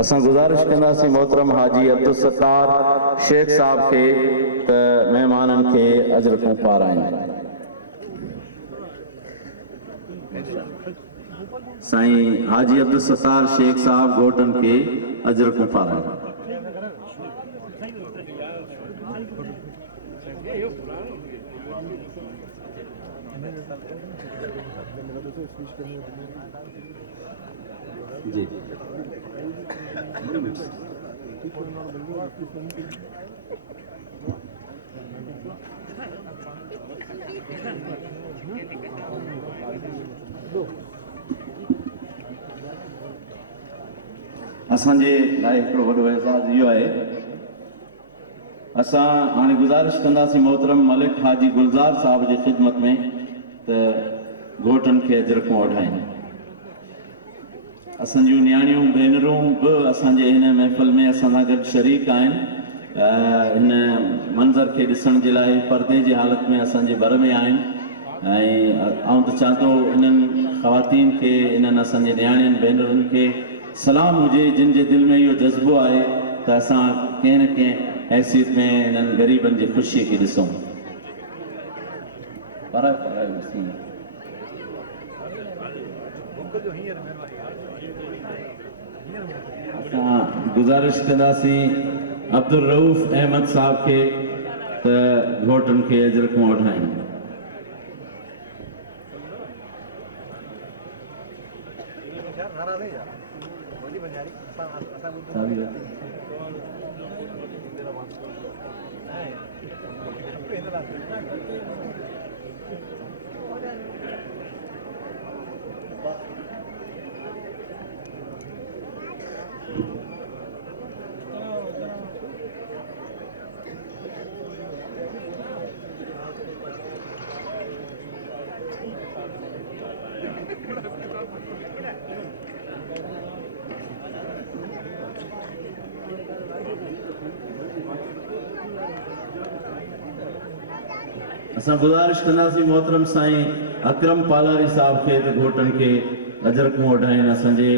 असां गुज़ारिश कंदासीं मोहतरम हाजी अब्दुल सत्तार शेख साहब के त मेहमानन के अजरकूं पाराइन। साईं हाजी अब्दुल सत्तार शेख साहब घोटन के अजरकूं पाराइन। जी असांजे लाइ हिकिड़ो वॾो एज़ाज़ इहो आहे। असां हाणे गुज़ारिश कंदासीं मोहतरम मलिक हाजी गुलज़ार साहब जी ख़िदमत में त घोटनि खे अजरकूं वठाइनि। असांजूं न्याणियूं भेनरूं बि असांजे हिन महफ़िल में असां सां गॾु शरीक आहिनि। हिन मंज़र खे ॾिसण जे लाइ परदे जी हालत में असांजे घर में आहिनि ऐं आउं त चां थो इन्हनि ख़वातीन खे इन्हनि असांजे न्याणियुनि भेनरुनि खे सलाम हुजे जिन जे दिलि में इहो जज़्बो आहे त असां कंहिं न कंहिं हैसियत में इन्हनि ग़रीबनि जी ख़ुशीअ खे ॾिसूं। असां गुज़ारिश कंदासीं अब्दुल रऊफ़ अहमद साहब के त घोटनि खे अजरकूं वठाइनि। असां गुज़ारिश कंदासीं मोहतरम साईं अकरम पालारी साहब के त घोटनि खे अजरकूं वठाइनि। असांजे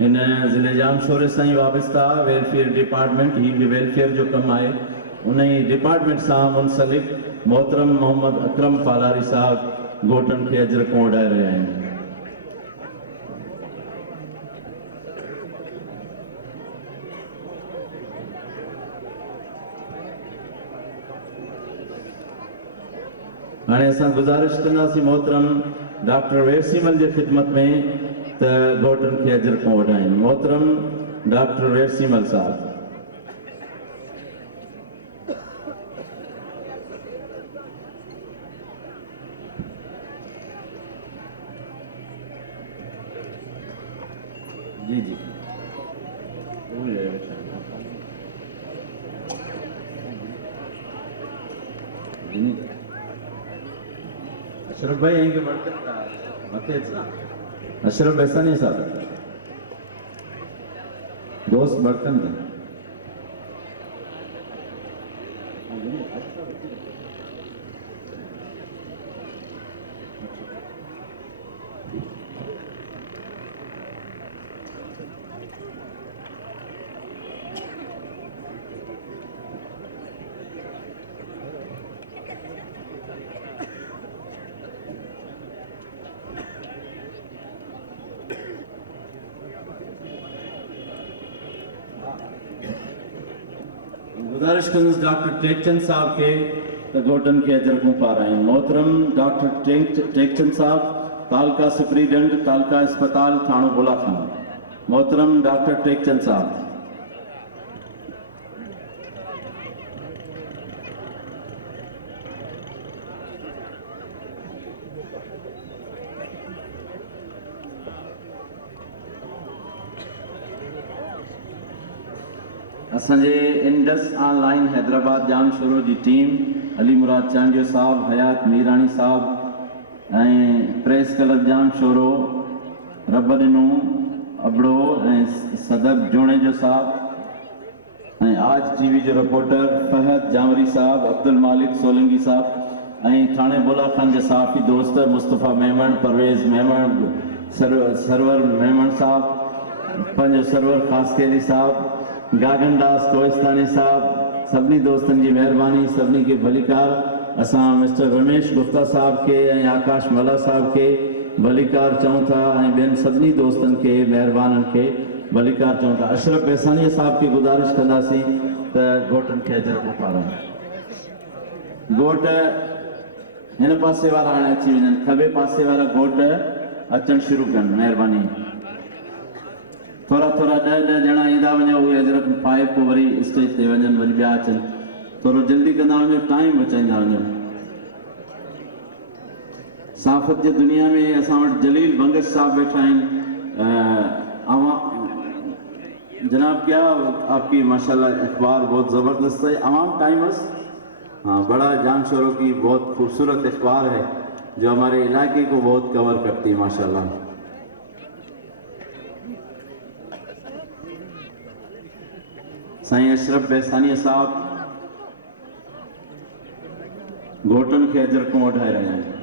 हिन ज़िले जाम शोरे सां ई वाबस्ता वेलफेयर डिपार्टमेंट, ही बि वेलफेयर जो कमु आहे, उन ई डिपार्टमेंट सां मुंसलिक मोहतरम मोहम्मद अकरम पालारी साहब घोटनि खे अजरकूं वठाए रहिया आहिनि। हाणे असां गुज़ारिश कंदासीं मोहतरम डॉक्टर वेरसीमल जे ख़िदमत में त घोटनि खे अजरकूं वठाइनि। मोहतरम डॉक्टर वेरसीमल साहब। जी जी अशरफ भाई यहीं के बर्तन मत ना, अशरफ ऐसा नहीं साहब, दोस्त बर्तन दे। गुज़ारिश कंदुसि डॉक्टर टेकचंद साहब के त घोटनि खे अजरकूं पाराइनि। मोहतरम डॉक्टर टेकचंद साहब तालका सुपरीडेंट तालका अस्पताल थाणो बुलाखान। मोहतरम डॉक्टर टेकचंद साहब। असांजे इंडस ऑनलाइन हैदराबाद जाम शोरो जी टीम अली मुराद चांडियो साहब, हयात मीरानी साहब ऐं प्रेस क्लब जाम शोरो रब ॾिनो अबड़ो ऐं सदब जोड़े साहब ऐं आज टीवी जो रिपोर्टर फहद जामरी साहब, अब्दुल मालिक सोलंगी साहब थाने बुला खान के साफ़ी दोस्त मुस्तफ़ा मेमन, परवेज़ मेमन, सरवर मेमन साहब, पंज सरवर खासकेरी साहब, गागन दास कोहिस्तानी साहब, सभी दोस्तन की मेहरबानी, सभी के भलीकार। असा मिस्टर रमेश गुप्ता साहब के आकाश मला साहब के भलीकार चऊं था, बेन सभी दोस्तन के मेहरबान के भलीकार चऊं था। अशरफ बेसानी साहब की गुजारिश कंदासीं त घोटन के अजर पारा घोट इन पासे वाला हाणे अची वञनि, खबे पासे वाला घोट अचण शुरू कनि मेहरबानी। थोड़ा थोड़ा 10 ॼणा ईंदा वञो, उहे अजरक पाए पोइ वरी स्टेज ते वञनि, वरी ॿिया अचनि। थोरो जल्दी कंदा वञो, टाइम बचाईंदा वञो। साफ़त जी दुनिया में असां वटि जलील बंगश साहब बैठा आहिनि। जनाब क्या आपकी माशाल्लाह अखबार बहुत ज़बरदस्त है। अवाम टाइमर्स, हाँ, बड़ा जान शोरों की बहुत खूबसूरत अखबार है जो हमारे इलाके को बहुत कवर करती है माशाल्लाह। साईं अशरफ बेसानी साहब घोटन के अजर को वधाए रहे हैं।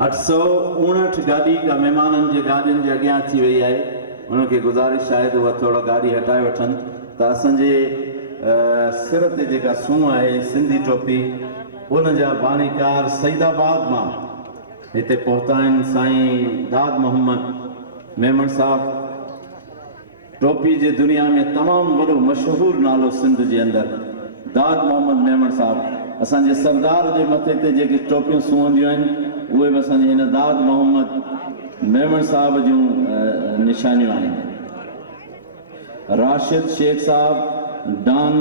अठ सौ 59 गाड़ी का मेहमान के गाड़ियों के अॻियां थी वही है। उनके गुजारिश है वह थोड़ा गाड़ी हटाए वठन तो असांजे सिर ते जेका सूंह है सिंधी टोपी उन जा बानीकार सईदाबाद मां हिते पहुता आहिनि साईं दाद मोहम्मद मेमन साहब। टोपी जे दुनिया में तमाम वॾो मशहूर नालो सिंध जे अंदर दाद मोहम्मद मेमन साहब। असांजे सरदार जे मथे ते जेके टोपियूं सूंहंदियूं आहिनि उहे बि असांजे हिन दाद मोहम्मद मेमन साहब जूं निशानियूं आहिनि। राशिद शेख साहब डॉन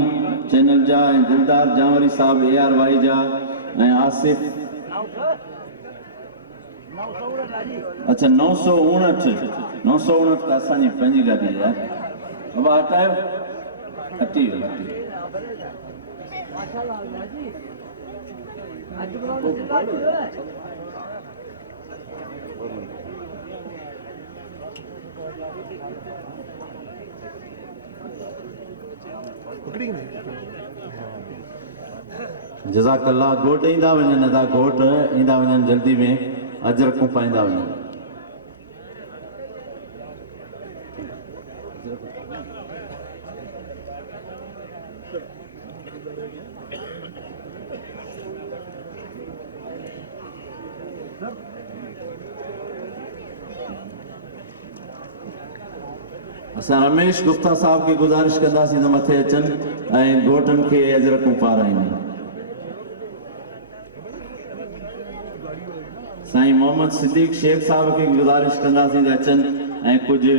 चैनल जा ऐं दिलदार जांवरी साहब ARY जा ऐं आसिफ अच्छा 959 त असांजी पंहिंजी गाॾी आहे। अब हटायो हटी वियो जज़ाकल्ला। घोट ईंदा वञनि नथा, घोट ईंदा वञनि जल्दी में, अजरकूं पाईंदा वञनि। असां रमेश गुप्ता साहब की गुजारिश कंदासीं त मथे अचनि ऐं घोटनि खे अजरकूं पाराइनि। साईं मोहम्मद सिद्दीक शेख साहब की गुजारिश कंदासीं त अचनि ऐं कुझु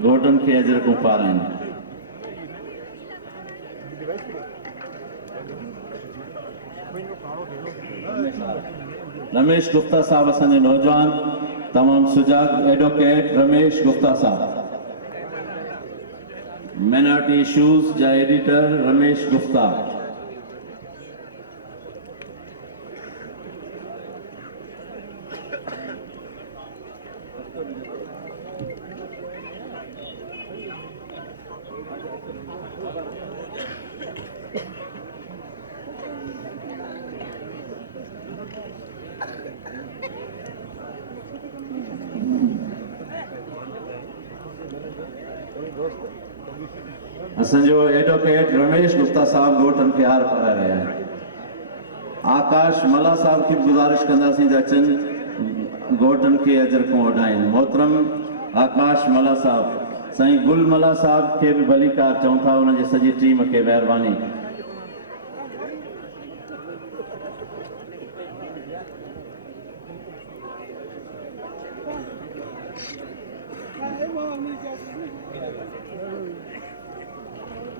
घोटनि खे अजरकूं पाराइनि। रमेश गुप्ता साहब असांजे नौजवान तमाम सुजाग एडवोकेट रमेश गुप्ता साहब। माइनॉरिटी इश्यूज जा एडिटर रमेश गुप्ता। असंजो एडवोकेट रमेश गुप्ता साहब घोटन के हार पाराए रहा है। आकाश मला साहब की गुजारिश कंदासीं त अचनि घोटन के अजर को वधाइनि। मोहतरम आकाश मला साहब साईं गुल मला साहब के भी भलीकार चऊं था, उनजी सॼी टीम के मेहरबानी।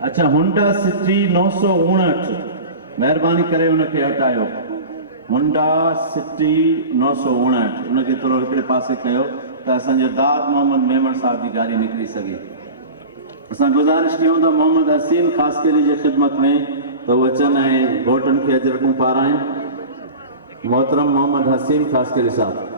अच्छा हुंडा सिटी 959 मेहरबानी करे उनके हटायो। हुंडा सिटी 959 उनके थोरो हिकिड़े पासे कयो त असांजो दाद मोहम्मद मेमन साहब की गाड़ी निकिरी सके। असां गुज़ारिश कयूं था मोहम्मद हसीन ख़ासकरी जी ख़िदमत में त उहे अचनि ऐं घोटनि खे अजरकूं पाराइनि। मोहतरम मोहम्मद हसीन ख़ासकरी साहब।